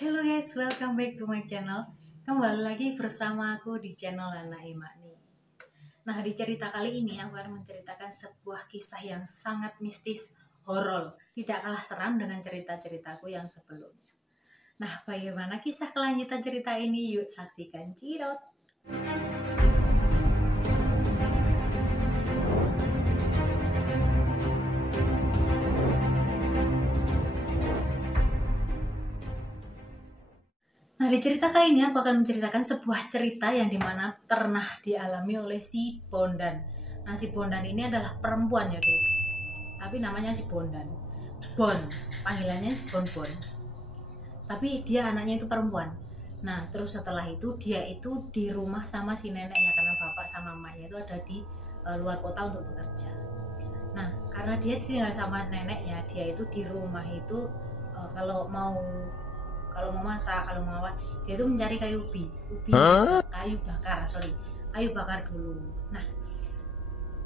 Hello guys, welcome back to my channel. Kembali lagi bersama aku di channel Lana Imani. Nah, di cerita kali ini aku akan menceritakan sebuah kisah yang sangat mistis, horor. Tidak kalah seram dengan cerita-ceritaku yang sebelumnya. Nah, bagaimana kisah kelanjutan cerita ini? Yuk saksikan, Cirot. Nah, di cerita kali ini aku akan menceritakan sebuah cerita yang dimana pernah dialami oleh si Bondan. Nah, si Bondan ini adalah perempuan ya guys, tapi namanya si Bondan. Bon, panggilannya si Bon. Tapi dia anaknya itu perempuan. Nah, terus setelah itu dia itu di rumah sama si neneknya karena bapak sama emaknya itu ada di luar kota untuk bekerja. Nah, karena dia tinggal sama neneknya, dia itu di rumah itu kalau mau masak, kalau mau apa, dia itu mencari kayu bakar dulu. Nah,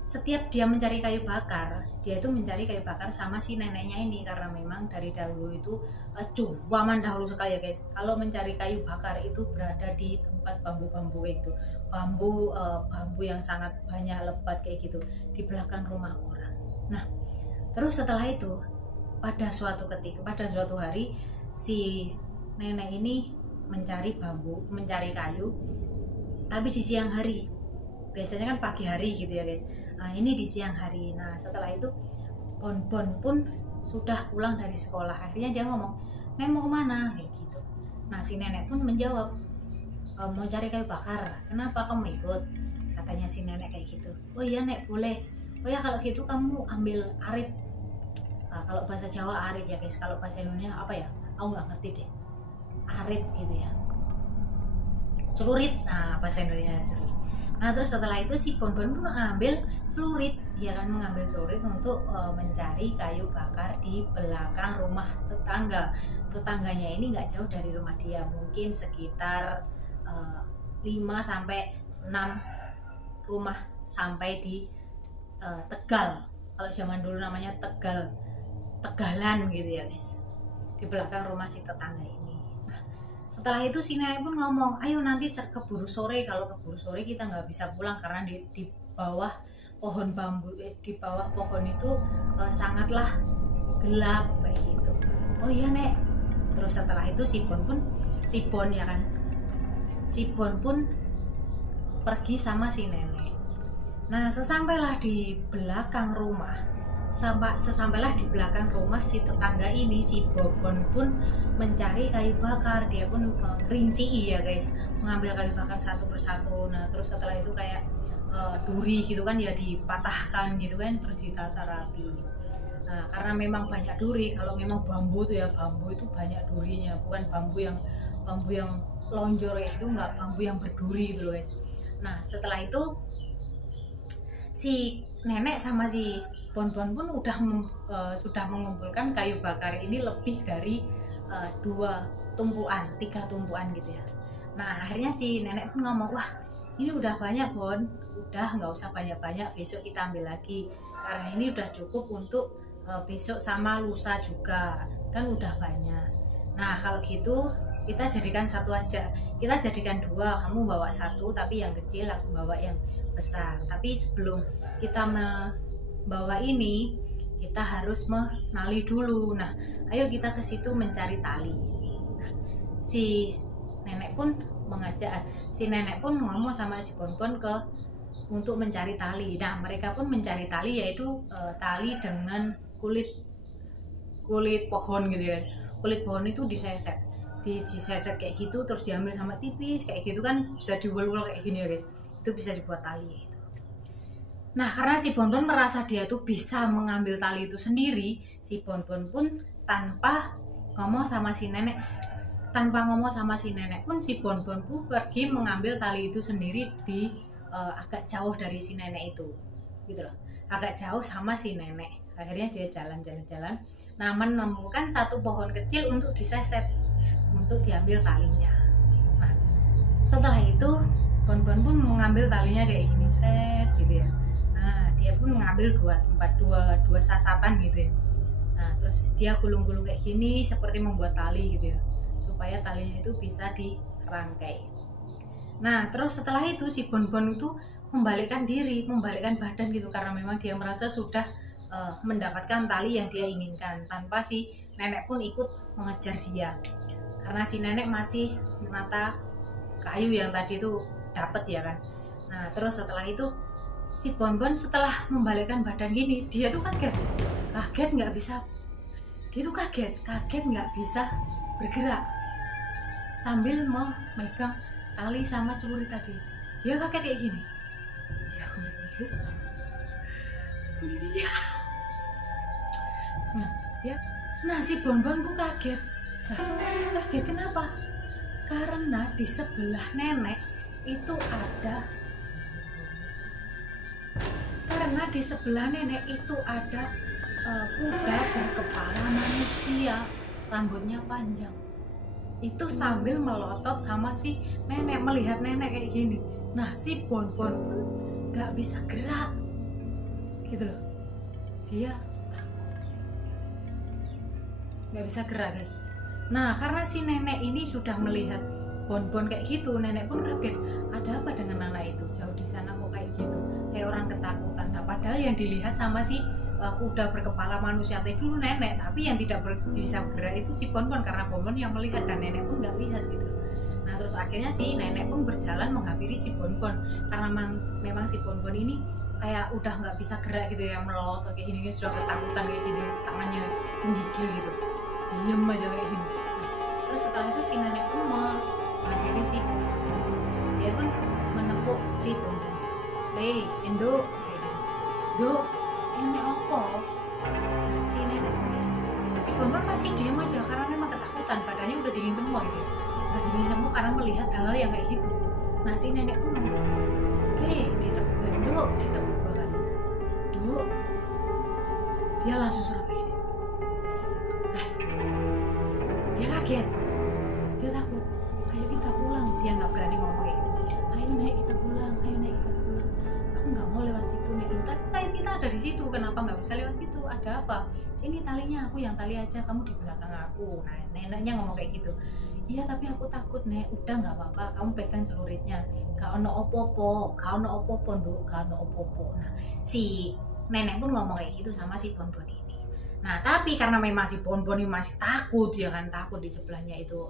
setiap dia mencari kayu bakar, dia itu mencari kayu bakar sama si neneknya ini karena memang dari dahulu itu zaman dahulu sekali ya guys. Kalau mencari kayu bakar itu berada di tempat bambu-bambu itu, bambu yang sangat banyak lebat kayak gitu di belakang rumah orang. Nah, terus setelah itu pada suatu hari si nenek ini mencari kayu, tapi di siang hari. Biasanya kan pagi hari gitu ya guys. Nah, ini di siang hari. Nah, setelah itu Bon pun sudah pulang dari sekolah. Akhirnya dia ngomong, "Nek, mau kemana?" kayak gitu. Nah, si nenek pun menjawab, "Mau cari kayu bakar." "Kenapa kamu ikut?" katanya si nenek kayak gitu. "Oh iya nek, boleh." "Oh ya kalau gitu kamu ambil arit." Nah, kalau bahasa Jawa arit ya guys. Kalau bahasa Indonesia apa ya? Aku nggak ngerti deh. Arit gitu ya, celurit. Nah, bahasa Indonesia celurit. Nah, terus setelah itu si Bon pun mengambil celurit, dia kan mengambil celurit untuk mencari kayu bakar di belakang rumah tetangganya ini nggak jauh dari rumah dia, mungkin sekitar 5-6 rumah sampai di Tegal. Kalau zaman dulu namanya Tegalan gitu ya guys, di belakang rumah si tetangga ini. Nah, setelah itu si nenek pun ngomong, "Ayo nanti keburu sore. Kalau keburu sore kita nggak bisa pulang karena di bawah pohon bambu, di bawah pohon itu sangatlah gelap kayak gitu." "Oh iya nek." Terus setelah itu si Bon pun pergi sama si nenek. Nah, sesampailah di belakang rumah si tetangga ini, si Bon pun mencari kayu bakar. Dia pun rinci ya guys, mengambil kayu bakar satu persatu. Nah, terus setelah itu kayak duri gitu kan ya, dipatahkan gitu kan, terus ditata rapi. Nah, karena memang banyak duri. Kalau memang bambu tuh ya, bambu itu banyak durinya, bukan bambu yang lonjor ya, itu enggak, bambu yang berduri gitu loh guys. Nah, setelah itu si nenek sama si Bon pun sudah mengumpulkan kayu bakar ini lebih dari 3 tumpuan gitu ya. Nah, akhirnya si nenek pun ngomong, "Wah, ini udah banyak Bon, udah nggak usah banyak-banyak, besok kita ambil lagi karena ini udah cukup untuk besok sama lusa juga, kan udah banyak. Nah, kalau gitu kita jadikan satu aja, kita jadikan 2, kamu bawa 1 tapi yang kecil, aku bawa yang besar. Tapi sebelum kita bawa ini, kita harus menali dulu. Nah, ayo kita ke situ mencari tali." Nah, si nenek pun ngomong sama si Bon untuk mencari tali. Nah, mereka pun mencari tali, yaitu tali dengan kulit pohon gitu ya. Kulit pohon itu diseset kayak gitu, terus diambil sama tipis kayak gitu kan, bisa diwul-wul kayak gini ya guys. Itu bisa dibuat tali gitu. Nah, karena si Bon merasa dia tuh bisa mengambil tali itu sendiri, si Bon pun tanpa ngomong sama si nenek pun, si Bon pun pergi mengambil tali itu sendiri di agak jauh dari si nenek itu gitu loh, agak jauh sama si nenek. Akhirnya dia jalan, nah menemukan satu pohon kecil untuk diseset, untuk diambil talinya. Nah, setelah itu Bon pun mengambil talinya kayak gini, set gitu ya. Nah, dia pun mengambil dua sasatan gitu ya. Nah, terus dia gulung-gulung kayak gini seperti membuat tali gitu ya, supaya supaya talinya itu bisa dirangkai. Nah terus setelah itu si Bonbon itu membalikkan diri, membalikkan badan gitu, karena memang dia merasa sudah mendapatkan tali yang dia inginkan, tanpa si nenek pun ikut mengejar dia, karena si nenek masih menata kayu yang tadi itu dapat ya kan. Nah terus setelah itu si Bonbon setelah membalikkan badan gini, dia tuh kaget nggak bisa, dia tuh kaget nggak bisa bergerak sambil memegang tali sama celurit tadi. Dia kaget kayak gini, ya udah guys, dia. Nah si Bonbon tuh kaget. Kaget kenapa? Karena di sebelah nenek itu ada kuda berkepala manusia, rambutnya panjang. Itu sambil melotot sama si nenek, melihat nenek kayak gini. Nah si Bonbon pun gak bisa gerak gitu loh, dia nggak bisa gerak guys. Nah karena si nenek ini sudah melihat Bonbon kayak gitu, nenek pun kaget, ada apa dengan anak itu jauh di sana kok kayak gitu, kayak orang ketakutan. Nah padahal yang dilihat sama si kuda berkepala manusia tadi dulu nenek, tapi yang tidak bisa bergerak itu si Bonbon, karena Bonbon yang melihat dan nenek pun nggak lihat gitu. Nah terus akhirnya si nenek pun berjalan menghampiri si Bonbon, karena memang si Bonbon ini kayak udah nggak bisa gerak gitu ya, melotot kayak gini, sudah ketakutan kayak gini, tangannya menggigil gitu, diem aja kayak gini. Nah, terus setelah itu si nenek pun menghampiri si Bonbon, dia pun menepuk si Bonbon, Indo kayak gitu, Duk, ini apa? Nah, si nenek si Bonbon masih diem aja karena memang ketakutan, badannya udah dingin semua gitu, udah dingin semua karena melihat hal yang kayak gitu. Nah si nenek pun ngomong, ditepuk Duk, ditepuk 2 kali, Duk. Dia langsung serap ini. Dia kaget, dia takut, ayo kita pulang. Dia nggak berani ngomong kayak gitu, ayo naik kita pulang, aku nggak mau lewat situ nek. Tapi kayak kita ada di situ, kenapa nggak bisa lewat situ, ada apa? Sini talinya, aku yang tali aja, kamu di belakang aku. Nah neneknya ngomong kayak gitu. Iya tapi aku takut nek. Udah nggak apa-apa, kamu pegang celuritnya, gak ono opo-opo Nduk, gak ono opo-opo. Nah si nenek pun ngomong kayak gitu sama si Bonbon ini. Nah tapi karena memang si Bonbon ini masih takut, dia kan takut di sebelahnya itu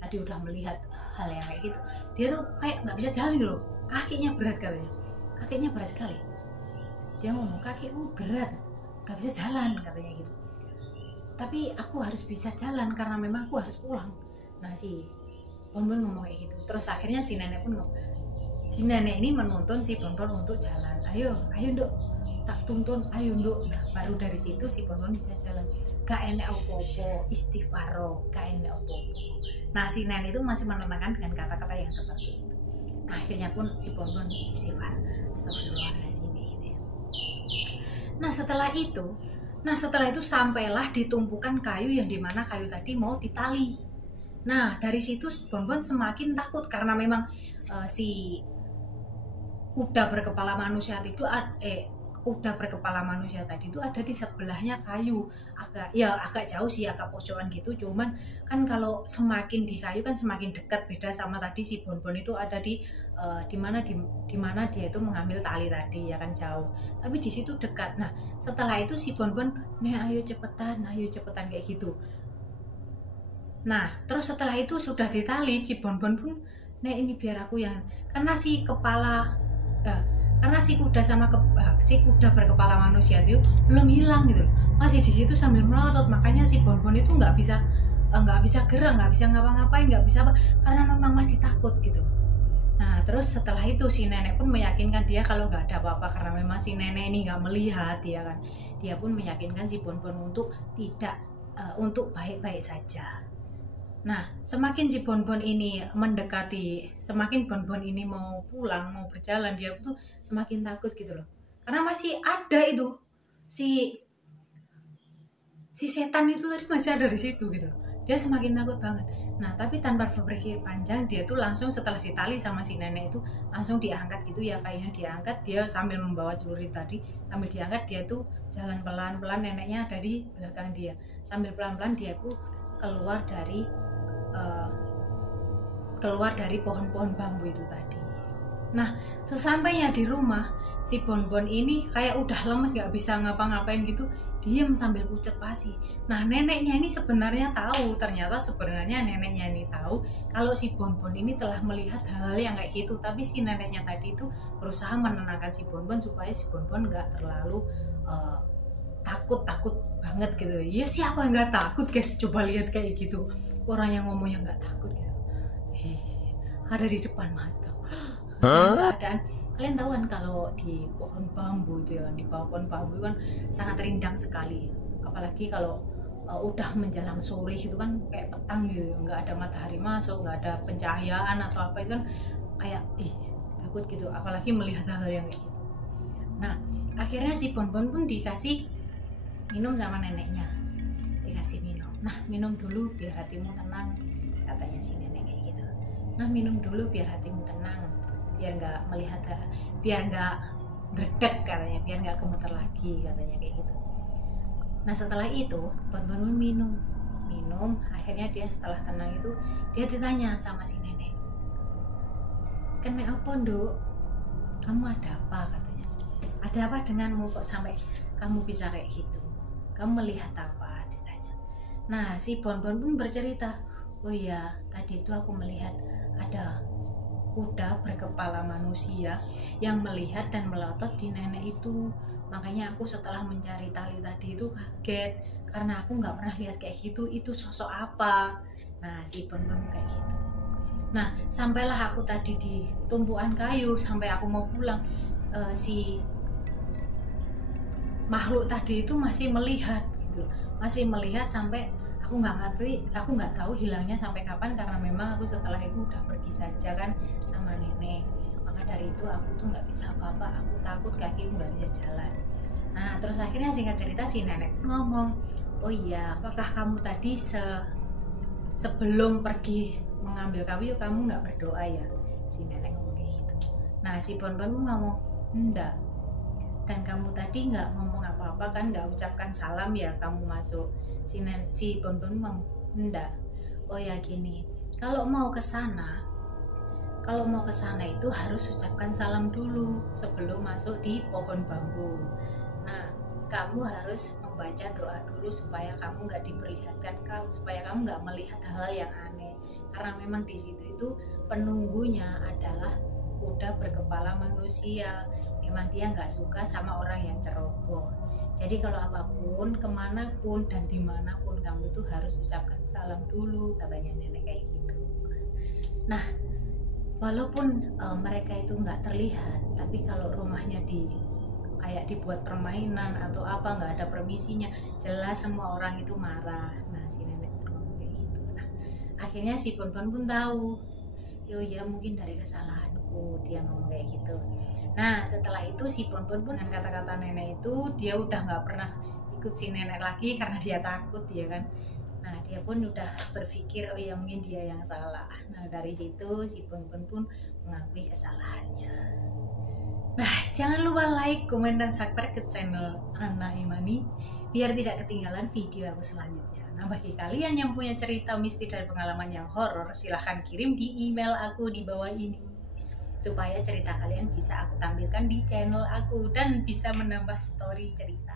tadi udah melihat hal yang kayak gitu, dia tuh kayak nggak bisa jalan gitu loh, kakinya berat katanya, kakinya berat sekali. Dia ngomong, kakiku berat, nggak bisa jalan katanya gitu. Tapi aku harus bisa jalan karena memang aku harus pulang. Nah si Bonbon ngomong kayak gitu. Terus akhirnya si nenek pun ngomong, si nenek ini menuntun si Bonbon untuk jalan. Ayo Nduk, tak tuntun, ayo Nduk. Nah baru dari situ si Bonbon bisa jalan. Gak enak opo-opo, istighfaro, gak enak opo-opo. Nah si nenek itu masih menenangkan dengan kata-kata yang seperti itu. Nah, akhirnya pun si Bonbon istighfar, astagfirullahaladzim gitu ya. Nah setelah itu sampailah di tumpukan kayu yang dimana kayu tadi mau ditali. Nah dari situ Bonbon semakin takut karena memang si kuda berkepala manusia itu ada di sebelahnya kayu, agak jauh sih, agak pojokan gitu. Cuman kan kalau semakin di kayu kan semakin dekat, beda sama tadi si Bonbon itu ada di mana dia itu mengambil tali tadi ya kan, jauh, tapi di situ dekat. Nah setelah itu si Bonbon, ayo cepetan kayak gitu. Nah terus setelah itu sudah ditali, si Bonbon pun ini biar aku yang, karena si kuda berkepala manusia itu belum hilang gitu loh, masih di situ sambil melotot. Makanya si Bonbon itu nggak bisa gerak, nggak bisa ngapa-ngapain, nggak bisa apa, karena memang masih takut gitu. Nah terus setelah itu si nenek pun meyakinkan dia kalau nggak ada apa-apa, karena memang si nenek ini nggak melihat ya kan. Dia pun meyakinkan si Bonbon untuk untuk baik-baik saja. Nah semakin si Bonbon ini mendekati, semakin Bonbon ini mau pulang, mau berjalan, dia tuh semakin takut gitu loh, karena masih ada itu si setan itu tadi masih ada di situ gitu loh. Dia semakin takut banget. Nah tapi tanpa berpikir panjang, dia tuh langsung setelah ditali sama si nenek itu langsung diangkat gitu ya, kayaknya diangkat, dia sambil membawa celurit tadi, sambil diangkat dia tuh jalan pelan-pelan, neneknya ada di belakang dia, sambil pelan-pelan dia tuh keluar dari keluar dari pohon-pohon bambu itu tadi. Nah, sesampainya di rumah, si Bonbon ini kayak udah lemes gak bisa ngapa-ngapain gitu, diem sambil pucet pasi. Nah, neneknya ini sebenarnya tahu, ternyata sebenarnya neneknya ini tahu kalau si Bonbon ini telah melihat hal-hal yang kayak gitu, tapi si neneknya tadi itu berusaha menenangkan si Bonbon supaya si Bonbon gak terlalu takut banget gitu. Ya siapa yang gak takut guys, coba lihat kayak gitu, orang yang ngomongnya gak takut gitu. Ada di depan mata. Keadaan kalian tahu kan kalau di pohon bambu itu ya kan, di bawah pohon bambu kan sangat rindang sekali, apalagi kalau udah menjelang sore gitu kan kayak petang gitu, nggak ada matahari masuk, nggak ada pencahayaan atau apa, itu kan kayak takut gitu, apalagi melihat hal yang kayak gitu. Nah, akhirnya si Bonbon pun dikasih minum sama neneknya, dikasih minum. Nah, minum dulu biar hatimu tenang, katanya si nenek kayak gitu. Nah, minum dulu biar hatimu tenang, biar nggak melihat, biar nggak berdek katanya, biar nggak gemeter lagi katanya kayak gitu. Nah, setelah itu Bonbon minum, akhirnya dia setelah tenang itu dia ditanya sama si nenek, "Kena apa nduk? Kamu ada apa?" katanya. "Ada apa denganmu kok sampai kamu bisa kayak gitu? Kamu melihat apa?" ditanya. Nah, si Bonbon pun bercerita, "Oh iya, tadi itu aku melihat ada kuda berkepala manusia yang melihat dan melotot di nenek itu. Makanya aku setelah mencari tali tadi itu kaget, karena aku nggak pernah lihat kayak gitu, itu sosok apa?" Nah, si Bonbon kayak gitu. Nah, sampailah aku tadi di tumpuan kayu, sampai aku mau pulang, si makhluk tadi itu masih melihat gitu, masih melihat sampai aku nggak ngerti, aku nggak tahu hilangnya sampai kapan, karena memang aku setelah itu udah pergi saja kan sama nenek. Maka dari itu aku tuh nggak bisa apa-apa, aku takut kaki nggak bisa jalan. Nah, terus akhirnya singkat cerita si nenek ngomong, "Oh iya, apakah kamu tadi sebelum pergi mengambil kayu kamu nggak berdoa ya?" Si nenek ngomong kayak gitu. Nah, si Bonbon ngomong, "Enggak. Dan kamu tadi nggak ngomong apa-apa kan, nggak ucapkan salam ya kamu masuk?" Si Bonbon ngomong, "Enggak. Oh ya gini, kalau mau ke sana itu harus ucapkan salam dulu sebelum masuk di pohon bambu. Nah, kamu harus membaca doa dulu supaya kamu nggak diperlihatkan, supaya kamu nggak melihat hal-hal yang aneh, karena memang di situ itu penunggunya adalah kuda berkepala manusia. Memang dia nggak suka sama orang yang ceroboh. Jadi kalau apapun, kemanapun dan dimanapun kamu tuh harus ucapkan salam dulu," katanya nenek kayak gitu. Nah, walaupun mereka itu nggak terlihat, tapi kalau rumahnya kayak dibuat permainan atau apa, nggak ada permisinya, jelas semua orang itu marah. Nah, si nenek ngomong kayak gitu. Nah, akhirnya si Bonbon pun tahu, "Yo ya mungkin dari kesalahanku," dia ngomong kayak gitu. Nah, setelah itu si Bonbon pun dengan kata-kata nenek itu dia udah nggak pernah ikut si nenek lagi karena dia takut ya kan. Nah, dia pun udah berpikir, oh ya mungkin dia yang salah. Nah, dari situ si Bonbon pun mengakui kesalahannya. Nah, jangan lupa like, komen, dan subscribe ke channel Anna Imani biar tidak ketinggalan video aku selanjutnya. Nah, bagi kalian yang punya cerita mistis dan pengalaman yang horor, silahkan kirim di email aku di bawah ini, supaya cerita kalian bisa aku tampilkan di channel aku dan bisa menambah story cerita.